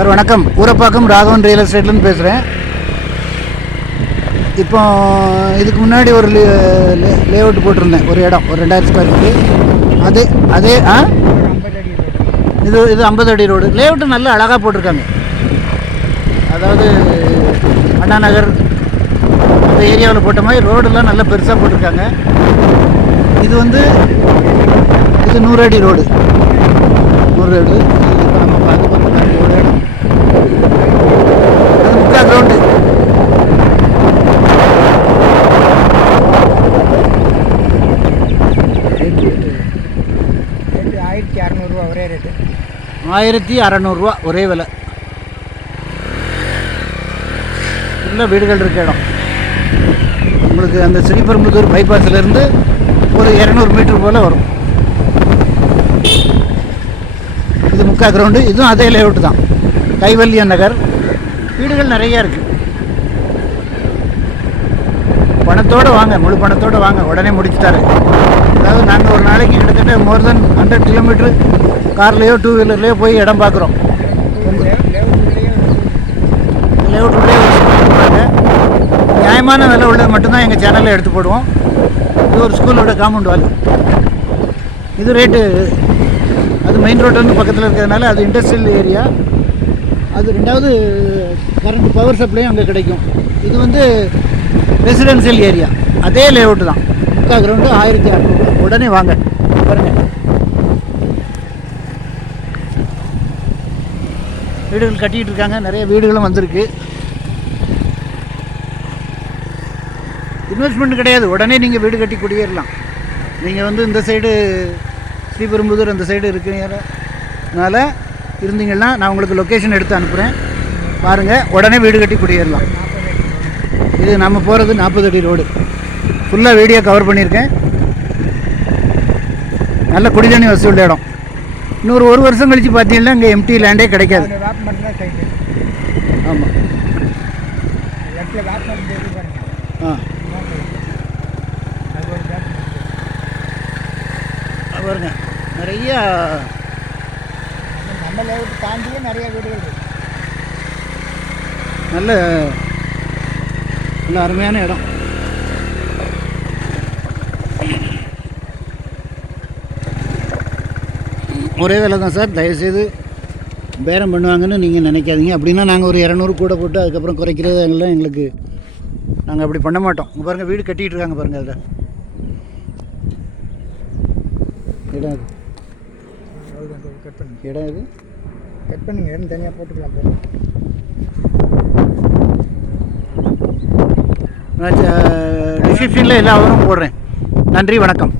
Sir வணக்கம். Urapakkam Raghavan real எஸ்டேட்லேருந்து பேசுகிறேன். இப்போ இதுக்கு முன்னாடி ஒரு லேஅவுட் போட்டிருந்தேன், ஒரு இடம், ஒரு 2000 ஸ்கொயர் ஃபீட்டு. அதே இது 50 அடி ரோடு. லேஅவுட்டு நல்லா அழகாக போட்டிருக்காங்க. அதாவது அண்ணா நகர் அந்த ஏரியாவில் போட்ட மாதிரி ரோடெல்லாம் நல்லா பெருசாக போட்டிருக்காங்க. இது 100 அடி ரோடு. 100 அடி. இப்போ நம்ம பார்த்து ஒரு இடம், அது முக்கால் கிரவுண்டு. ₹1600 ஒரே ரேட்டு. ₹1600 ஒரே விலை. உள்ள வீடுகள் இருக்க இடம். உங்களுக்கு அந்த ஸ்ரீபெரும்புதூர் பைபாஸ்லேருந்து ஒரு 200 மீட்டர் போல் வரும். இது முக்கால் கிரவுண்டு. இதுவும் அதே லேஅவுட்டு தான், கைவல்யம் நகர். வீடுகள் நிறையா இருக்குது. பணத்தோடு வாங்க, முழு பணத்தோடு வாங்க, உடனே முடிச்சுட்டாரு. அதாவது நாங்கள் ஒரு நாளைக்கு கிட்டத்தட்ட மோர் தென் 100 கிலோமீட்டர் கார்லேயோ 2 வீலர்லேயோ போய் இடம் பார்க்குறோம். லேஅவுட்லேயே வச்சுருக்காங்க. நியாயமான விலை உள்ளது மட்டும்தான் எங்கள் சேனலில் எடுத்து போடுவோம். இது ஒரு ஸ்கூலோட காம்பவுண்ட் வால். இது ரேட்டு, அது மெயின் ரோடு வந்து பக்கத்தில் இருக்கிறதுனால அது இண்டஸ்ட்ரியல் ஏரியா. அது ரெண்டாவது கரண்ட் பவர் சப்ளையும் அங்கே கிடைக்கும். இது ரெசிடென்சியல் ஏரியா. அதே லேஅவுட்டு தான், முக்கால் கிரவுண்டு, 1600. உடனே வாங்க பாருங்கள். வீடுகள் கட்டிகிட்டு இருக்காங்க, நிறைய வீடுகளும் வந்திருக்கு. இன்வெஸ்ட்மெண்ட் கிடையாது, உடனே நீங்கள் வீடு கட்டி குடியேறலாம். நீங்கள் இந்த சைடு ஸ்ரீபெரும்புதூர் அந்த சைடு இருக்கிறதுனால இருந்தீங்கன்னா நான் உங்களுக்கு லொக்கேஷன் எடுத்து அனுப்புகிறேன், பாருங்கள். உடனே வீடு கட்டி குடியேறலாம். இது நம்ம போகிறது 40 அடி ரோடு. ஃபுல்லாக வீடியோ கவர் பண்ணியிருக்கேன். நல்ல குடிதண்ணி வசதி உள்ள இடம். இன்னொரு 1 வருஷம் கழித்து பார்த்தீங்கன்னா இங்கே எம்டி லேண்டே கிடைக்காது. ஆமாம். பாருங்க, நிறையா நம்ம லேஅவுட் தாண்டியே நிறைய வீடுகள் இருக்குது. நல்ல அருமையான இடம். ஒரே விலை தான் சார். தயவுசெய்து பேரம் பண்ணுவாங்கன்னு நீங்கள் நினைக்காதீங்க. அப்படின்னா நாங்கள் ஒரு 200 கூட போட்டு அதுக்கப்புறம் குறைக்கிறது எல்லாம் எங்களுக்கு, நாங்கள் அப்படி பண்ண மாட்டோம். பாருங்கள், வீடு கட்டிகிட்டு இருக்காங்க பாருங்கள். அதில் இடம் இது, இடம் இது கட் பண்ணுங்க, இடம் தனியாக போட்டுக்கலாம். போதும். டிஸ்கிரிப்ஷனில் எல்லா விவரமும் போடுறேன். நன்றி, வணக்கம்.